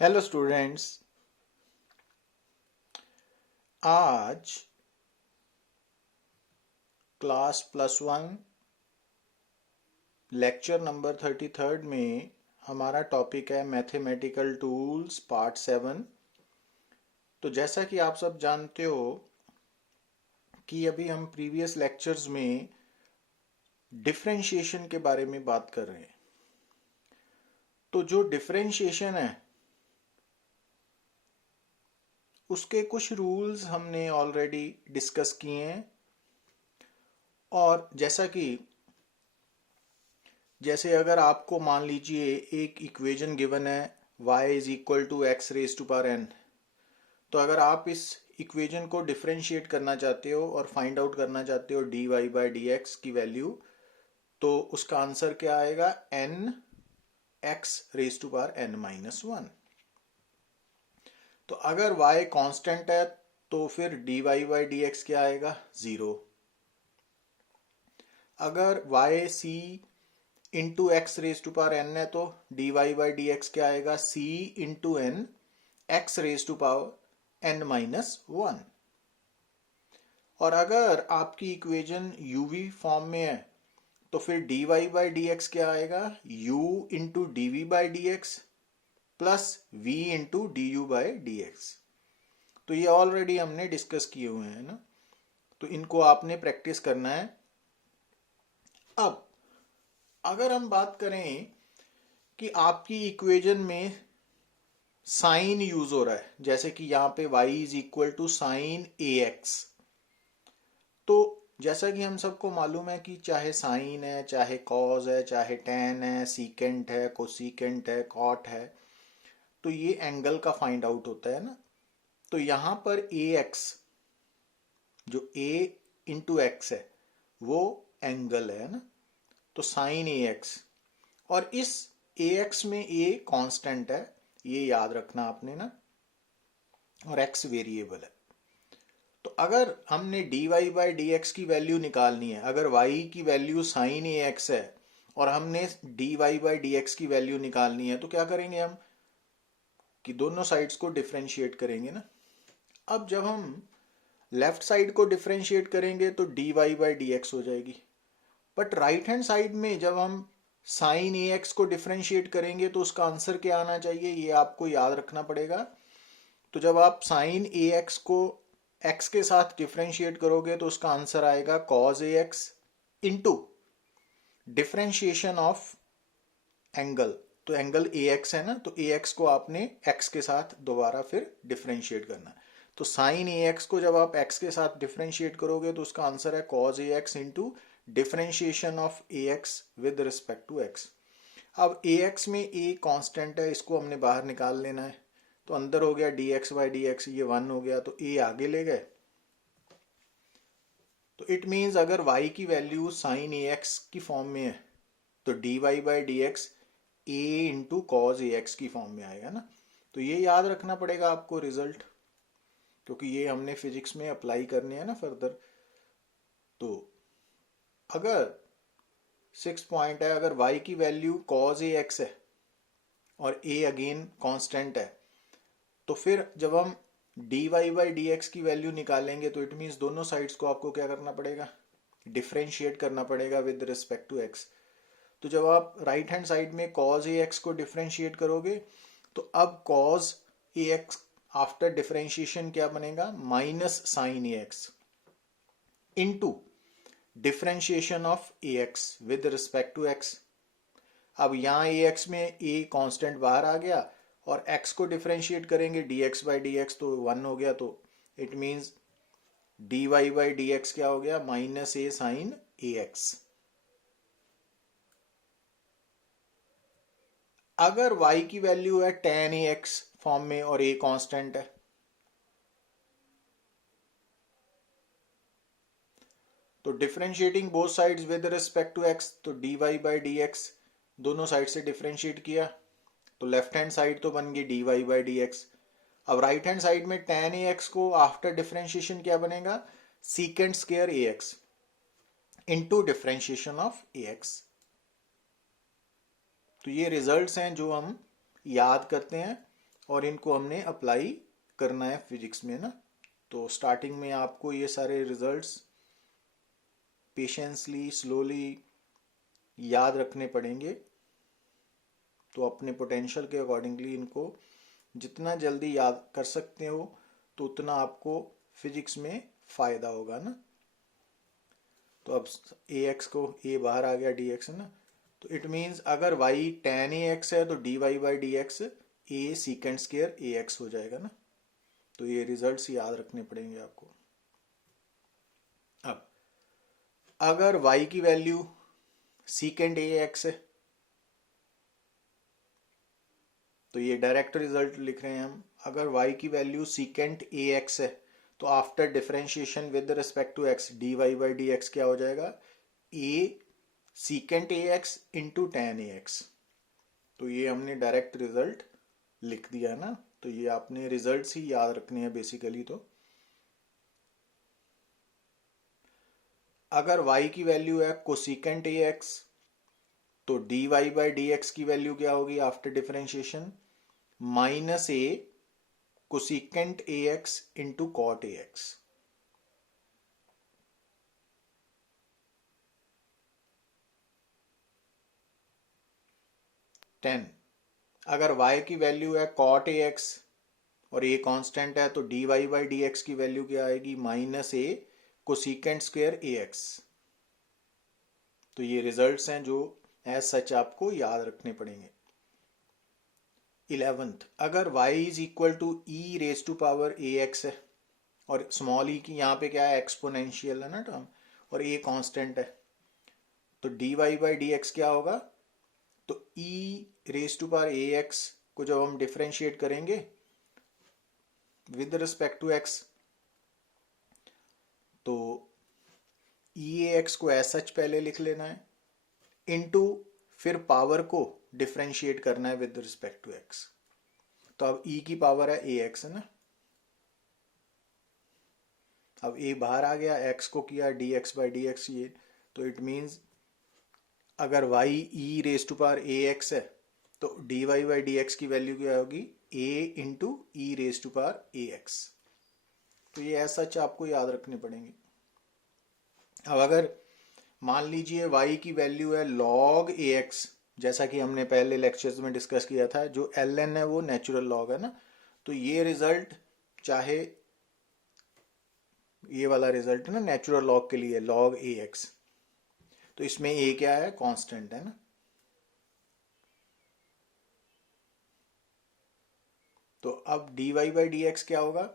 Hello students. आज class +1 lecture number 33 में हमारा टॉपिक है मैथमेटिकल टूल्स पार्ट 7। तो जैसा कि आप सब जानते हो कि अभी हम प्रीवियस लेक्चर्स में डिफरेंशिएशन के बारे में बात कर रहे हैं। तो जो डिफरेंशिएशन है उसके कुछ रूल्स हमने ऑलरेडी डिस्कस किए हैं। और जैसे अगर आपको मान लीजिए एक इक्वेशन गिवन है y is equal to x raise to power n। तो अगर आप इस इक्वेशन को डिफरेंशिएट करना चाहते हो और फाइंड आउट करना चाहते हो dy बाई डी एक्स की वैल्यू, तो उसका आंसर क्या आएगा? n x raise to power n-1। तो अगर y कांस्टेंट है तो फिर dy बाई डी एक्स क्या आएगा? 0। अगर y c into x raise to power n है तो dy बाई डी एक्स क्या आएगा? c into n x raise to power n-1। और अगर आपकी इक्वेशन uv फॉर्म में है तो फिर dy बाई डी एक्स क्या आएगा? u into d v by d x plus v into d u by d x. तो ये ऑलरेडी हमने डिस्कस किए हुए हैं ना, तो इनको आपने प्रैक्टिस करना है। अब अगर हम बात करें कि आपकी इक्वेशन में साइन यूज हो रहा है, जैसे कि यहां पे y is equal to sine a x, तो जैसा कि हम सबको मालूम है कि चाहे साइन है, चाहे कॉज है, चाहे टेन है, सीकेंट है, कोसीकेंट है, कॉट है, तो ये एंगल का फाइंड आउट होता है ना। तो यहां पर ए एक्स, जो a इंटू एक्स है वो एंगल है ना, तो साइन ए एक्स। और इस ए एक्स में a कांस्टेंट है, ये याद रखना आपने ना, और x वेरिएबल है। तो अगर हमने dy बाई डी एक्स की वैल्यू निकालनी है, अगर y की वैल्यू साइन ए एक्स है और हमने dy बाई डी एक्स की वैल्यू निकालनी है, तो क्या करेंगे हम कि दोनों साइड्स को डिफरेंशिएट करेंगे ना। अब जब हम लेफ्ट साइड को डिफरेंशिएट करेंगे तो dy बाई डी एक्स हो जाएगी, बट राइट हैंड साइड में जब हम साइन ए एक्स को डिफरेंशिएट करेंगे तो उसका आंसर क्या आना चाहिए, ये आपको याद रखना पड़ेगा। तो जब आप साइन ए एक्स को x के साथ डिफरेंशिएट करोगे तो उसका आंसर आएगा cos a x into differentiation of angle. तो एंगल ए एक्स है ना, तो ए एक्स को आपने x के साथ दोबारा फिर डिफरेंशिएट करना। तो साइन ए एक्स को जब आप x के साथ डिफरेंशिएट करोगे तो उसका आंसर है cos a x into differentiation of a x with respect to x। अब ए एक्स में a कांस्टेंट है, इसको हमने बाहर निकाल लेना है। तो अंदर हो गया d x by d x, ये 1 हो गया, तो a आगे ले गए। तो इट मीन्स अगर y की वैल्यू साइन ए एक्स की फॉर्म में है तो dy by d x a into cos A x की फॉर्म में आएगा ना। तो ये याद रखना पड़ेगा आपको रिजल्ट, क्योंकि ये हमने फिजिक्स में अप्लाई करने हैं ना फर्दर। तो अगर 6 पॉइंट है, अगर y की वैल्यू कॉज ए एक्स है और a अगेन कांस्टेंट है, तो फिर जब हम dy बाई डी एक्स की वैल्यू निकालेंगे तो इट मीन्स दोनों साइड्स को आपको क्या करना पड़ेगा? डिफरेंशिएट करना पड़ेगा विद रिस्पेक्ट टू x। तो जब आप राइट हैंड साइड में cos ए एक्स को डिफरेंशिएट करोगे तो अब cos a x after differentiation क्या बनेगा? Minus sine a x into differentiation of a x with respect to x। अब यहाँ ए एक्स में a कांस्टेंट बाहर आ गया और x को डिफरेंशिएट करेंगे dx बाई डी एक्स, तो 1 हो गया। तो it means dy by d x क्या हो गया? Minus a sine a x. अगर y की वैल्यू है tan ए एक्स फॉर्म में और a कांस्टेंट है, तो differentiating both sides with respect to x, तो dy बाई डी एक्स दोनों साइड से डिफरेंशिएट किया तो लेफ्ट हैंड साइड तो बन गई dy बाई डी एक्स। अब राइट हैंड साइड में tan ए एक्स को आफ्टर डिफरेंशिएशन क्या बनेगा? Secant square a x into differentiation of a x. तो ये रिजल्ट्स हैं जो हम याद करते हैं और इनको हमने अप्लाई करना है फिजिक्स में ना। तो स्टार्टिंग में आपको ये सारे रिजल्ट्स पेशेंसली स्लोली याद रखने पड़ेंगे। तो अपने पोटेंशियल के अकॉर्डिंगली इनको जितना जल्दी याद कर सकते हो तो उतना आपको फिजिक्स में फायदा होगा ना। तो अब ए एक्स को ए बाहर आ गया डी एक्स है ना। तो इट मीन्स अगर वाई tan ए एक्स है तो d y by d x a secant square a x हो जाएगा ना। तो ये रिजल्ट्स याद रखने पड़ेंगे आपको। अब अगर y की वैल्यू सीकेंड ए एक्स है तो ये डायरेक्ट रिजल्ट लिख रहे हैं हम। अगर y की वैल्यू सीकेंट ए एक्स है तो after differentiation with respect to x d y by d x क्या हो जाएगा, a secant a x into tan a x. तो ये हमने डायरेक्ट रिजल्ट लिख दिया है ना। तो ये आपने रिजल्ट्स ही याद रखने हैं बेसिकली। तो अगर y की वैल्यू है कोसिकेंट ए एक्स तो d y by d x की वैल्यू क्या होगी after differentiation, minus a cosecant a x into cot a x. Then अगर y की वैल्यू है कॉट ए एक्स और ये कांस्टेंट है तो d y by d x की वैल्यू क्या आएगी, minus a cosecant square a x. तो ये रिजल्ट्स हैं जो एज सच आपको याद रखने पड़ेंगे। 11th अगर y is equal to e raise to power a x है और स्मॉल ई की यहाँ पे क्या है एक्सपोनेंशियल है ना टर्म और ए कांस्टेंट है तो d y by d x क्या होगा, तो e raise to power a x को जब हम डिफरेंशिएट करेंगे विद रिस्पेक्ट टू एक्स तो ई एक्स को एज सच पहले लिख लेना है इनटू फिर पावर को डिफरेंशिएट करना है विद रिस्पेक्ट टू एक्स। तो अब ई की पावर है ए एक्स है ना। अब ए बाहर आ गया, एक्स को किया d x by d x ये। तो इट मीन्स अगर y e raise to power a x है तो d y by d x की वैल्यू क्या होगी, a into e raise to power a x. तो ये ऐसा सच आपको याद रखने पड़ेंगे। अब अगर मान लीजिए y की वैल्यू है log ax, जैसा कि हमने पहले लेक्चर्स में डिस्कस किया था, जो ln है वो नेचुरल लॉग है ना। तो ये रिजल्ट चाहे ये वाला रिजल्ट है ना नेचुरल लॉग के लिए log ax, तो इसमें a क्या है, कांस्टेंट है ना। तो अब dy बाई डी एक्स क्या होगा,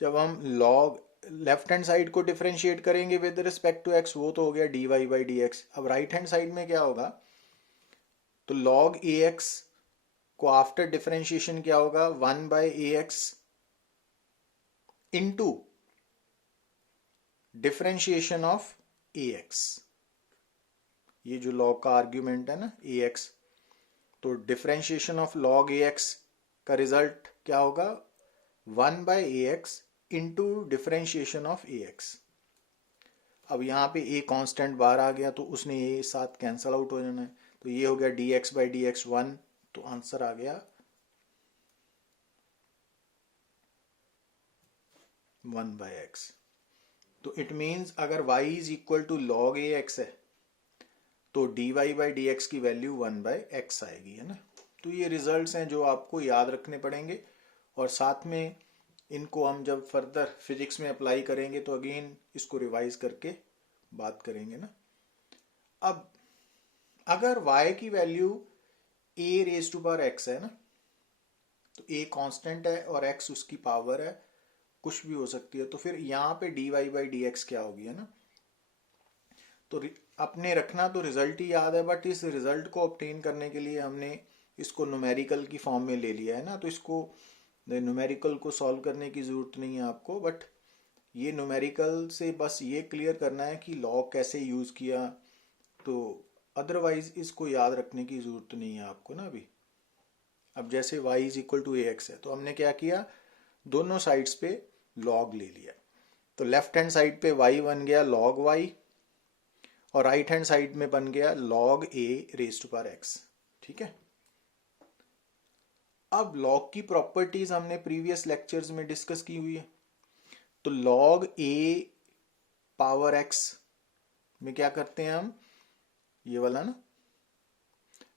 जब हम log लेफ्ट हैंड साइड को डिफरेंशिएट करेंगे विद रिस्पेक्ट टू एक्स, वो तो हो गया d y by d x. अब राइट हैंड साइड में क्या होगा, तो log ए एक्स को आफ्टर डिफरेंशिएशन क्या होगा, one by a x into differentiation of a x. ये जो log का आर्ग्यूमेंट है ना ए एक्स, तो differentiation of log a x का रिजल्ट क्या होगा, one by a x into differentiation of a x. अब यहाँ पे ए कांस्टेंट बाहर आ गया तो उसने ए साथ कैंसल आउट हो जाना है। तो ये हो गया d x by d x 1। तो आंसर आ गया 1 बाई एक्स। तो इट मीन्स अगर y is equal to log a x है तो d y by d x की वैल्यू 1 बाई एक्स आएगी है ना। तो ये रिजल्ट्स हैं जो आपको याद रखने पड़ेंगे और साथ में इनको हम जब फर्दर फिजिक्स में अप्लाई करेंगे तो अगेन इसको रिवाइज करके बात करेंगे ना। अब अगर y की value a raise to power x है ना, तो a कांस्टेंट है और x उसकी पावर है, कुछ भी हो सकती है, तो फिर यहाँ पे dy बाई डी एक्स क्या होगी है ना। तो अपने रखना तो रिजल्ट ही याद है, बट इस रिजल्ट को ऑब्टेन करने के लिए हमने इसको न्यूमेरिकल की फॉर्म में ले लिया है ना। तो इसको न्यूमेरिकल को सॉल्व करने की ज़रूरत नहीं है आपको, बट ये न्यूमेरिकल से बस ये क्लियर करना है कि लॉग कैसे यूज़ किया, तो अदरवाइज इसको याद रखने की ज़रूरत नहीं है आपको ना अभी। अब जैसे y is equal to a x है तो हमने क्या किया, दोनों साइड्स पे लॉग ले लिया। तो लेफ्ट हैंड साइड पे y बन गया log y और राइट हैंड साइड में बन गया log a raise to power x। ठीक है। अब लॉग की प्रॉपर्टीज हमने प्रीवियस लेक्चर्स में डिस्कस की हुई है। तो लॉग ए पावर एक्स में क्या करते हैं हम, ये वाला ना,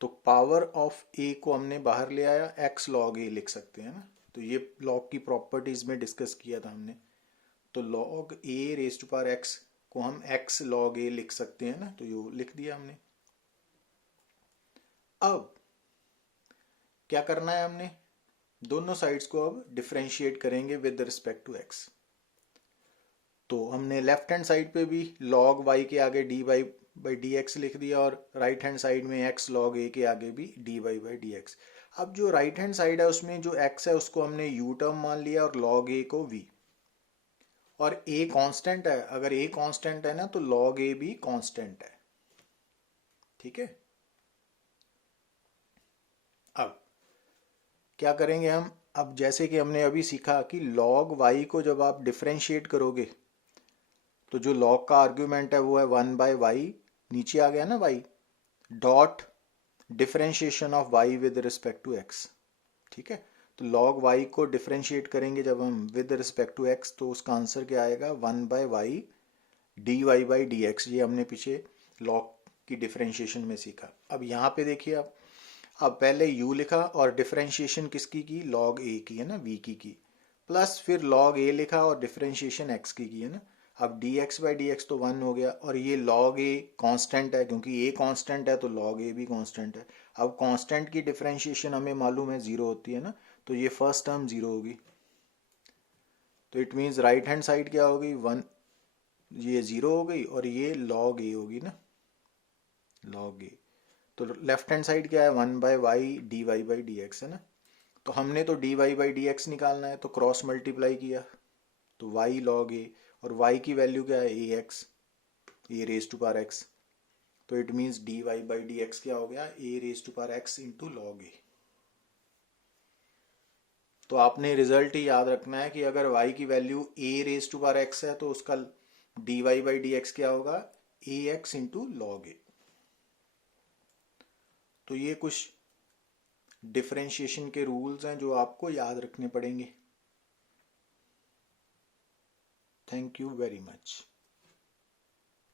तो पावर ऑफ ए को हमने बाहर ले आया, एक्स लॉग ए लिख सकते हैं ना। तो ये लॉग की प्रॉपर्टीज में डिस्कस किया था हमने। तो log a raise to power x को हम एक्स लॉग ए लिख सकते हैं ना, तो ये लिख दिया हमने। अब क्या करना है हमने, दोनों साइड्स को अब डिफरेंशिएट करेंगे विद रिस्पेक्ट टू एक्स। तो हमने लेफ्ट हैंड साइड पे भी log y के आगे dy बाई डी एक्स लिख दिया, और राइट हैंड साइड में x log a के आगे भी dy बाई डी एक्स। अब जो राइट हैंड साइड है उसमें जो x है उसको हमने u टर्म मान लिया और log a को v, और a कांस्टेंट है। अगर a कांस्टेंट है ना तो log a भी कांस्टेंट है। ठीक है। अब क्या करेंगे हम, अब जैसे कि हमने अभी सीखा कि log y को जब आप डिफरेंशिएट करोगे तो जो log का आर्ग्यूमेंट है वो है 1/y, नीचे आ गया ना y, dot differentiation of y with respect to x। ठीक है। तो log y को डिफरेंशिएट करेंगे जब हम विद रिस्पेक्ट टू x, तो उसका आंसर क्या आएगा, 1/y dy by d x. ये हमने पीछे log की डिफरेंशिएशन में सीखा। अब यहाँ पे देखिए, अब पहले u लिखा और डिफरेंशिएशन किसकी की, log a की है ना, v की, प्लस फिर log a लिखा और डिफरेंशिएशन x की है ना। अब dx बाई डी एक्स तो 1 हो गया, और ये log a कांस्टेंट है, क्योंकि a कांस्टेंट है तो log a भी कांस्टेंट है। अब कांस्टेंट की डिफरेंशिएशन हमें मालूम है 0 होती है ना, तो ये फर्स्ट टर्म 0 होगी। तो it means right hand side क्या होगी, 1, ये 0 हो गई, और ये log a होगी ना, log a। तो लेफ्ट हैंड साइड क्या है, 1/y dy by d x है ना। तो हमने तो dy बाई डी एक्स निकालना है, तो क्रॉस मल्टीप्लाई किया, तो y log a, और y की वैल्यू क्या है, ax, a raise to power x। तो it means dy by d x क्या हो गया, a raise to power x into log a। तो आपने रिजल्ट ही याद रखना है कि अगर y की value a raise to power x है तो उसका dy बाई डी एक्स क्या होगा, ax इंटू लॉग a। तो ये कुछ डिफरेंशिएशन के रूल्स हैं जो आपको याद रखने पड़ेंगे। Thank you very much.